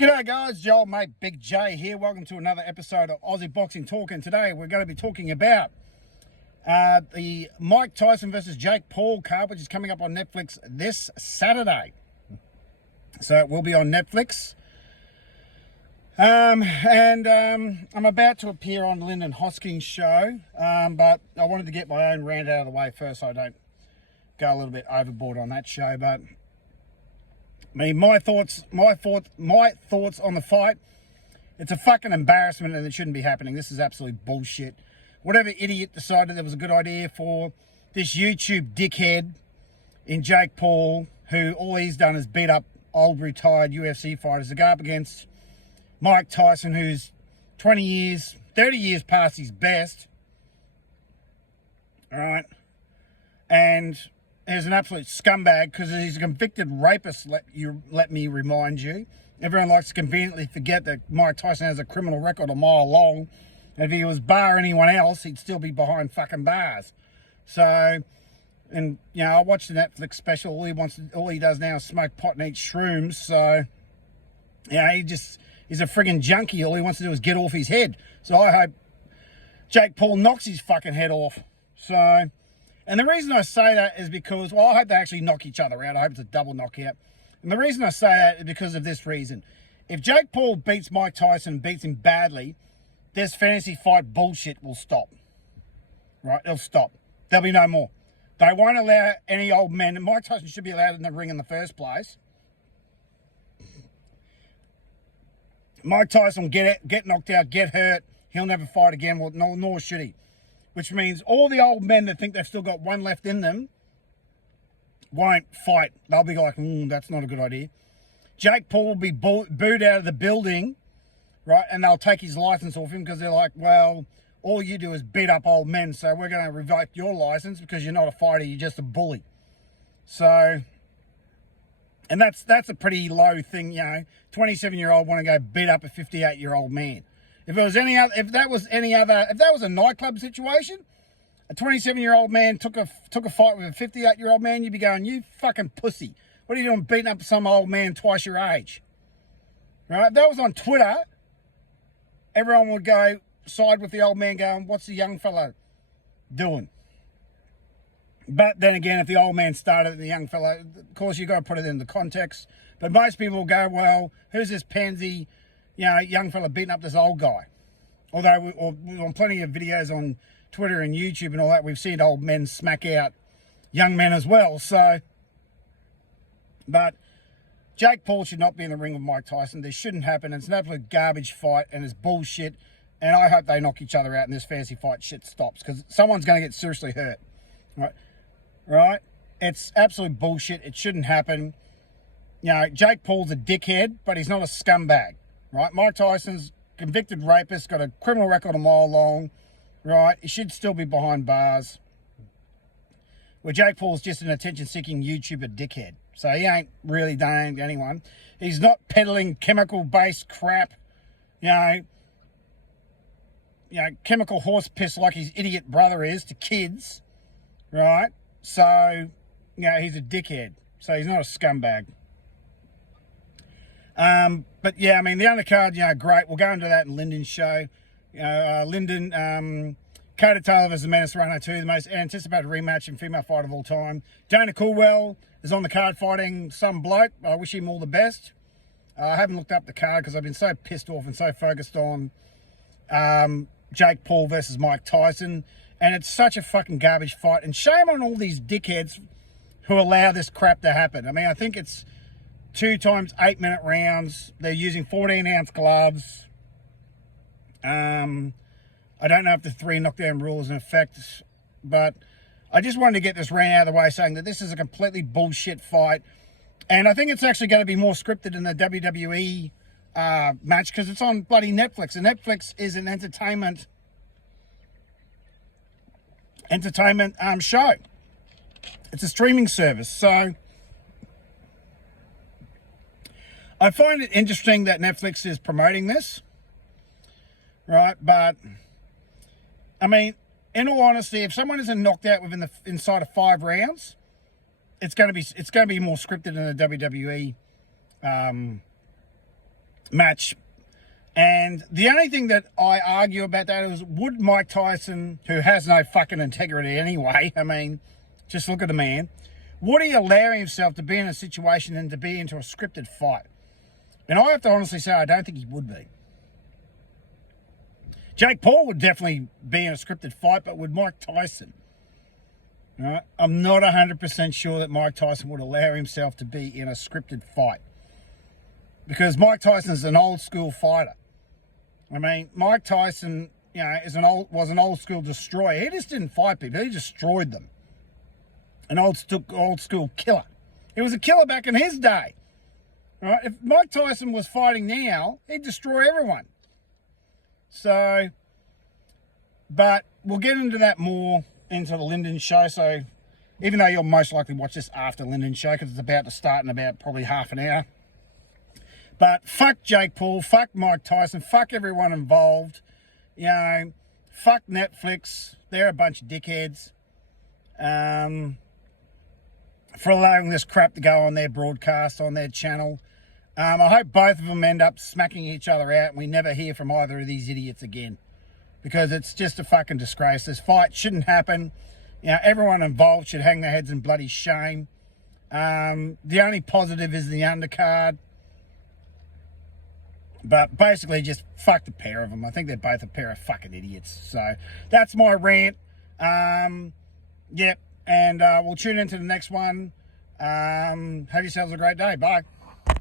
G'day guys, Joel mate Big J here. Welcome to another episode of Aussie Boxing Talk, and today we're going to be talking about the Mike Tyson versus Jake Paul card, which is coming up on Netflix this Saturday. So it will be on Netflix. I'm about to appear on Lyndon Hoskins' show, but I wanted to get my own rant out of the way first so I don't go a little bit overboard on that show. But I mean, my thoughts on the fight. It's a fucking embarrassment and it shouldn't be happening. This is absolute bullshit. Whatever idiot decided it was a good idea for this YouTube dickhead in Jake Paul, who all he's done is beat up old retired UFC fighters, to go up against Mike Tyson, who's 20 years, 30 years past his best. All right. And is an absolute scumbag because he's a convicted rapist, let me remind you. Everyone likes to conveniently forget that Mike Tyson has a criminal record a mile long. And if he was bar anyone else, he'd still be behind fucking bars. So, and, you know, I watched the Netflix special. All he does now is smoke pot and eat shrooms. So, you know, he's a friggin' junkie. All he wants to do is get off his head. So I hope Jake Paul knocks his fucking head off. So, and the reason I say that is because, well, I hope they actually knock each other out. I hope it's a double knockout. And the reason I say that is because of this reason. If Jake Paul beats Mike Tyson and beats him badly, this fantasy fight bullshit will stop. Right? It'll stop. There'll be no more. They won't allow any old men. And Mike Tyson should be allowed in the ring in the first place. Mike Tyson will get knocked out, get hurt. He'll never fight again. Well, nor should he. Which means all the old men that think they've still got one left in them won't fight. They'll be like, that's not a good idea. Jake Paul will be booed out of the building, right? And they'll take his license off him because they're like, well, all you do is beat up old men, so we're going to revoke your license because you're not a fighter, you're just a bully. So, and that's a pretty low thing, you know. 27-year-old want to go beat up a 58-year-old man. If that was a nightclub situation, a 27-year-old man took a fight with a 58-year-old man, you'd be going, you fucking pussy. What are you doing beating up some old man twice your age? Right? If that was on Twitter, everyone would go side with the old man going, what's the young fella doing? But then again, if the old man started the young fella, of course, you've got to put it in the context. But most people will go, well, who's this pansy, you know, young fella beating up this old guy? Although on plenty of videos on Twitter and YouTube and all that, we've seen old men smack out young men as well. So, but Jake Paul should not be in the ring with Mike Tyson. This shouldn't happen. It's an absolute garbage fight and it's bullshit. And I hope they knock each other out and this fantasy fight shit stops because someone's going to get seriously hurt. Right? It's absolute bullshit. It shouldn't happen. You know, Jake Paul's a dickhead, but he's not a scumbag. Right? Mike Tyson's convicted rapist, got a criminal record a mile long. Right? He should still be behind bars. Where Jake Paul's just an attention-seeking YouTuber dickhead. So he ain't really done anything to anyone. He's not peddling chemical-based crap. You know, chemical horse piss like his idiot brother is to kids. Right? So, you know, he's a dickhead. So he's not a scumbag. But yeah, I mean, the undercard, you know, great. We'll go into that in Lyndon's show. Lyndon, Cody Taylor versus Menace Serrano 2, the most anticipated rematch in female fight of all time. Dana Coolwell is on the card fighting some bloke. I wish him all the best. I haven't looked up the card because I've been so pissed off and so focused on Jake Paul versus Mike Tyson. And it's such a fucking garbage fight. And shame on all these dickheads who allow this crap to happen. I mean, I think it's 2 times 8-minute rounds. They're using 14-ounce gloves. I don't know if the 3 knockdown rule is in effect, but I just wanted to get this rant out of the way saying that this is a completely bullshit fight. And I think it's actually going to be more scripted than the WWE match because it's on bloody Netflix. And Netflix is an entertainment show. It's a streaming service. So I find it interesting that Netflix is promoting this. Right? But I mean, in all honesty, if someone isn't knocked out inside of 5 rounds, it's going to be more scripted than the WWE match. And the only thing that I argue about that is, would Mike Tyson, who has no fucking integrity anyway, I mean, just look at the man, would he allow himself to be in a situation and to be into a scripted fight? And I have to honestly say, I don't think he would be. Jake Paul would definitely be in a scripted fight, but would Mike Tyson? Right? I'm not 100% sure that Mike Tyson would allow himself to be in a scripted fight. Because Mike Tyson is an old school fighter. I mean, Mike Tyson, you know, was an old school destroyer. He just didn't fight people, he destroyed them. An old school killer. He was a killer back in his day. Right? If Mike Tyson was fighting now, he'd destroy everyone. So, but we'll get into that more into the Lyndon show. So, even though you'll most likely watch this after Lyndon show, because it's about to start in about probably half an hour. But fuck Jake Paul, fuck Mike Tyson, fuck everyone involved. You know, fuck Netflix. They're a bunch of dickheads. For allowing this crap to go on their broadcast, on their channel. I hope both of them end up smacking each other out and we never hear from either of these idiots again. Because it's just a fucking disgrace. This fight shouldn't happen. You know, everyone involved should hang their heads in bloody shame. The only positive is the undercard. But basically just fuck the pair of them. I think they're both a pair of fucking idiots. So that's my rant. Yep. And we'll tune into the next one. Have yourselves a great day. Bye.